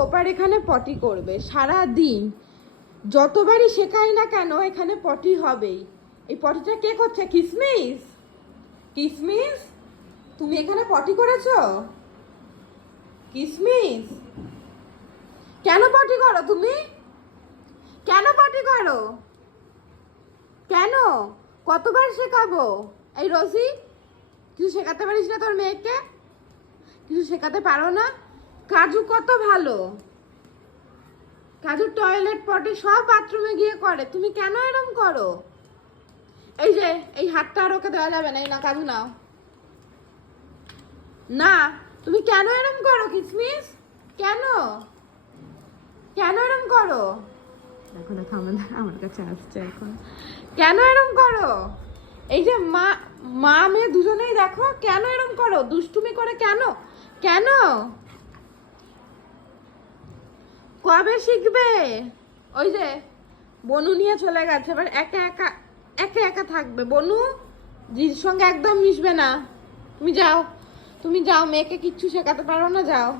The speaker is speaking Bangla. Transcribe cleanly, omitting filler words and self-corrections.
সোপার এখানে পটি করবে সারা দিন, যতবারই শেখাই না কেন এখানে পটি হবেই। এই পটিটা কে করছে? কিসমিস, কিসমিস তুমি এখানে পটি করেছো? কিসমিস কেন পটি করো তুমি? কেন পটি করো? কেন? কতবার শেখাবো? এই রোজি, কিছু শেখাতে পারিস না তোর মেয়েকে? কিছু শেখাতে পারো না? কাজু কত ভালো, কাজু টয়লেট পটি সব বাথরুমে গিয়ে করে, তুমি কেন এরম করো? এই যে এই হাতটা আর ওকে দেওয়া যাবে না, এই না কাজু নাও না। তুমি কেন এরম করো কিসমিস? কেন কেন এরম করো? দেখো দেখো আমার কাছে আসছে এখন। কেন এরম করো? এই যে মা মা মেয়ে দুজনেই দেখো কেন এরম করো, দুষ্টুমি করে কেন? কেন? কবে শিখবে? ওই যে বনু নিয়ে চলে গেছে, এবার একা একা একা একা থাকবে। বনু জির সঙ্গে একদম মিশবে না। তুমি যাও, তুমি যাও, মেয়েকে কিচ্ছু শেখাতে পারো না, যাও।